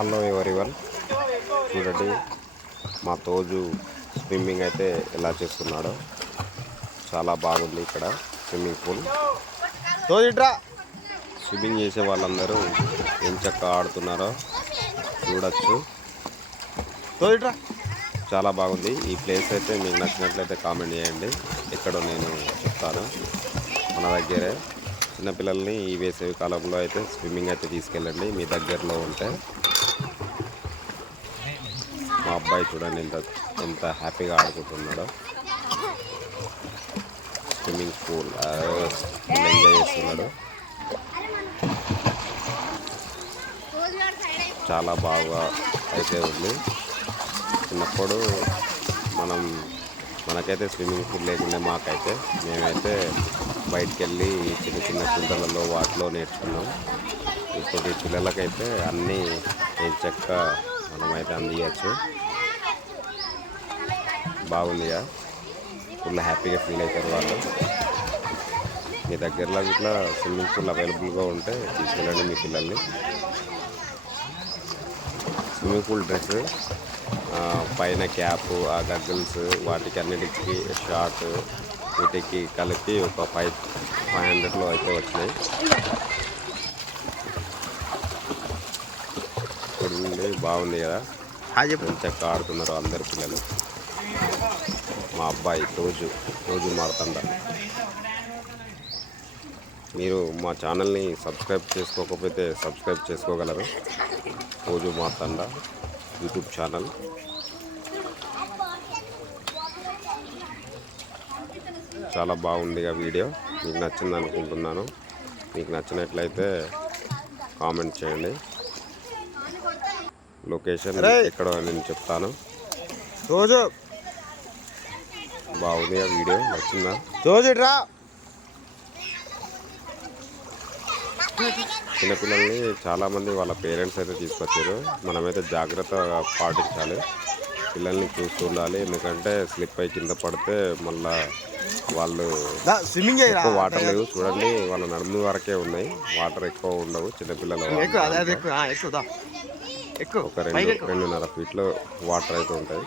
Hello everyone, చూడండి మా తోజు swimming అయితే ఎలా చేస్తున్నాడో. చాలా బాగుంది ఇక్కడ స్విమ్మింగ్ పూల్. తోజిట్రా స్విమ్మింగ్ చేసే వాళ్ళందరూ ఎంచక్క ఆడుతున్నారో చూడొచ్చు. తోజిట్రా చాలా బాగుంది ఈ ప్లేస్ అయితే. మీకు నచ్చినట్లయితే కామెంట్ చేయండి, ఎక్కడో నేను చెప్తాను. మన దగ్గరే చిన్నపిల్లల్ని ఈ వేసవి కాలంలో అయితే స్విమ్మింగ్ అయితే తీసుకెళ్ళండి మీ దగ్గరలో ఉంటే. మా అబ్బాయి చూడండి ఎంత హ్యాపీగా ఆడుకుంటున్నాడో. స్విమ్మింగ్ పూల్ ఎంజాయ్ చేస్తున్నాడు. చాలా బాగా అయితే ఉంది. చిన్నప్పుడు మనకైతే స్విమ్మింగ్ పూల్ లేకుండా మాకైతే మేమైతే బయటికి వెళ్ళి చిన్న చిన్న కుంటలలో వాటిలో నేర్చుకున్నాం. ఇప్పుడు పిల్లలకైతే అన్నీ ఎంచక్క మనమైతే అందియచ్చు. బాగుందిగా, ఫుల్ హ్యాపీగా ఫీల్ అవుతారు వాళ్ళు. మీ దగ్గరలో ఇట్లా స్విమ్మింగ్ పూల్ అవైలబుల్గా ఉంటే తీసుకెళ్ళండి మీ పిల్లల్ని. స్విమ్మింగ్ పూల్ డ్రెస్ పైన క్యాప్, ఆ గగ్గిల్స్, వాటికి అన్నిటికీ షార్ట్, వీటికి కలిపి ఒక 500లో అయితే వచ్చినాయి. చూడండి బాగుంది కదా, మంచిగా ఆడుతున్నారు అందరు పిల్లలు. మా అబ్బాయి రోజు మారుతండ. మీరు మా ఛానల్ని సబ్స్క్రైబ్ చేసుకోకపోతే సబ్స్క్రైబ్ చేసుకోగలరు. రోజు మారుతండ యూట్యూబ్ ఛానల్. చాలా బాగుందిగా వీడియో. మీకు నచ్చింది అనుకుంటున్నాను. మీకు నచ్చినట్లయితే కామెంట్ చేయండి. లొకేషన్ ఎక్కడో నేను చెప్తాను. రోజు బాగుందిగా వీడియో, నచ్చిందా? రోజురా చిన్నపిల్లల్ని చాలామంది వాళ్ళ పేరెంట్స్ అయితే తీసుకొచ్చారు. మనమైతే జాగ్రత్త పాటించాలి, పిల్లల్ని చూస్తూ ఉండాలి. ఎందుకంటే స్లిప్ అయి కింద పడితే మళ్ళా వాళ్ళు స్విమ్మింగ్ ఎక్కువ వాటర్ లేవు చూడండి, వాళ్ళ నడుము వరకే ఉన్నాయి, వాటర్ ఎక్కువ ఉండవు. చిన్నపిల్లలు ఒక 2-2.5 ఫీట్లో వాటర్ అయితే ఉంటాయి.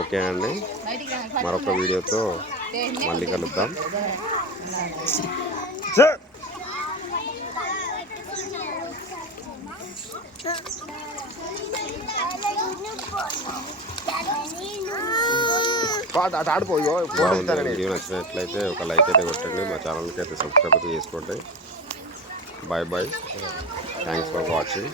ఓకే అండి, మరొక వీడియోతో మళ్ళీ కలుద్దాం. వీడియో నచ్చినట్లయితే ఒక లైక్ అయితే కొట్టండి, మా ఛానల్కి అయితే సబ్స్క్రైబ్ అయితే చేసుకోండి. Bye bye, thanks for watching.